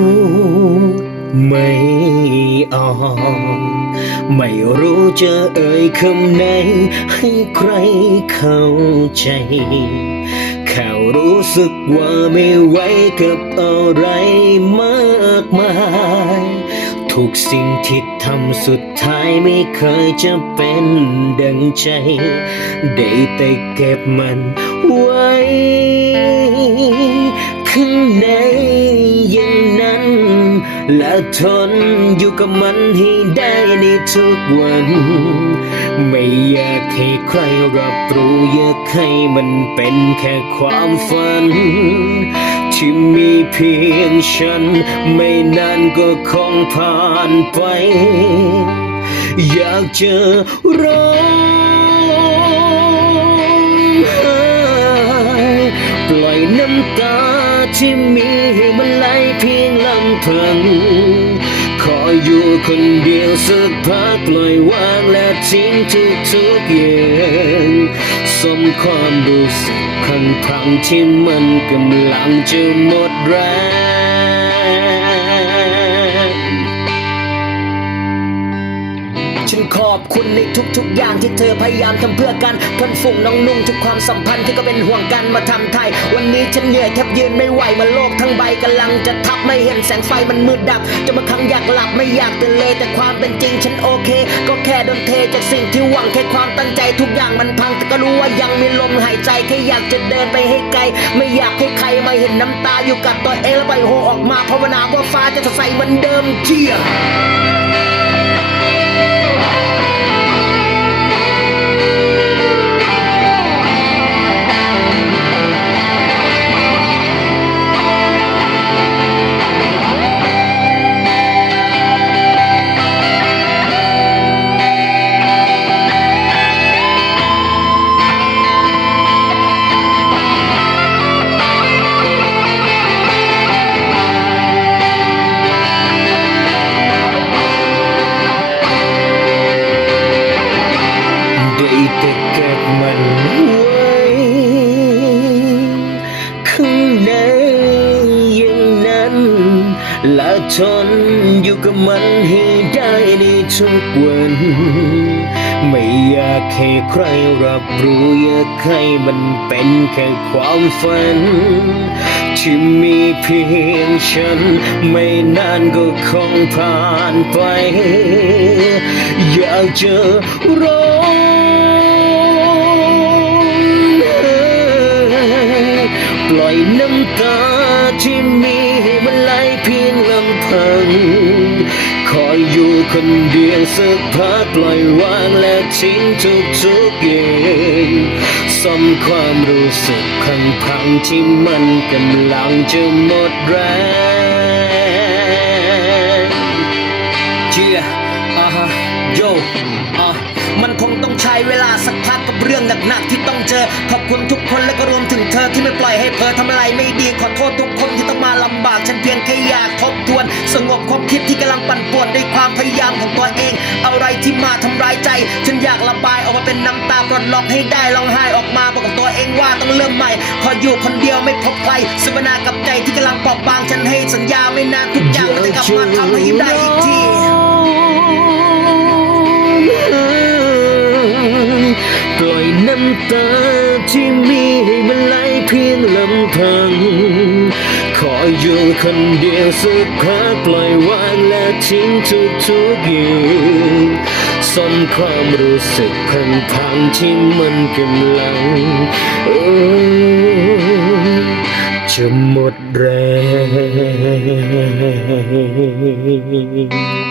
พูดไม่ออกไม่รู้จะเอ่ยคำไหน ให้ใครเข้าใจแค่รู้สึกว่าไม่ไหวกับอะไรมากมาย ทุกสิ่งที่ทำสุดท้ายไม่เคยจะเป็นดังใจ ได้แต่เก็บมันไว้ข้างใน และทนอยู่กับมันให้ได้ในทุกวัน ไม่อยากให้ใครรับรู้อยากให้มันเป็นแค่ความฝัน ที่มีเพียงฉัน ไม่นานก็คงผ่านไป อยากจะร้องไห้ปล่อยน้ำตาที่มีให้มันไหลเพี ยงลำพังขออยู่คนเดียวสักพักปล่อยวางและทิ้งทุกทุกอย่างสมความรู้สึกข้างพังที่มันกำลังจะหมดแรง ขอบคุณในทุกๆ อย่างที่เธอพยายามทำเพื่อกันเพื่อนฝูงน้องนุ่งทุกความสัมพันธ์ที่ก็เป็นห่วงกันมาทำไทย วันนี้ฉันเหนื่อยแทบยืนไม่ไหวมาโลกทั้งใบกำลังจะทับไม่เห็นแสงไฟมันมืดดับจะมาครั้งอยากหลับไม่อยากตื่นเลยแต่ความเป็นจริงฉันโอเค ก็แค่โดนเทจากสิ่งที่หวังแค่ความตั้งใจทุกอย่างมันพังแต่ก็รู้ว่ายังมีลมหายใจแค่อยากจะเดินไปให้ไกล ไม่อยากให้ใครมาเห็นน้ำตาอยู่กับตัวเองแล้วไปโฮออกมาภาวนาว่าฟ้าจะสดใสเหมือนเดิมเที่ยไและทนอยู่กับมันให้ได้ในทุกวัน ไม่อยากให้ใครรับรู้อยากให้มันเป็นแค่ความฝัน ที่มีเพียงฉัน ไม่นานก็คงผ่านไป อยากจะร้อง คนเดียวสักพักปล่อยวางและทิ้งทุกทุกอย่างสมความรู้สึกข้างพังที่มันกำลังจะหมดแรงเชื่ออ่าฮะโยอะมันคงต้องใช้เวลาสักพักกับเรื่องหนักๆที่ต้องเจอ ขอบคุณทุกคนและก็รวมถึงเธอที่ไม่ปล่อยให้เพอทำอะไรไม่ดีขอโทษทุกคน ฉันอยากระบายออกมาเป็นน้ำตาปลดล็อกให้ได้ร้องไห้ออกมาบอกกับตัวเองว่าต้องเริ่มใหม่ขออยู่คนเดียวไม่พบใครสวนากับใจที่กำลังปอบบางฉันให้สัญญาไม่นานทุกอย่างมันจะกลับมาทำให้ได้อีกทีปล่อยน้ำตาที่มีให้มันไหลเพียงลำพัง ขออยู่คนเดียวสักพักปล่อยวางและทิ้งทุกทุกอย่าง สมความรู้สึกพังทางที่มันกำลังเออจะหมดแรง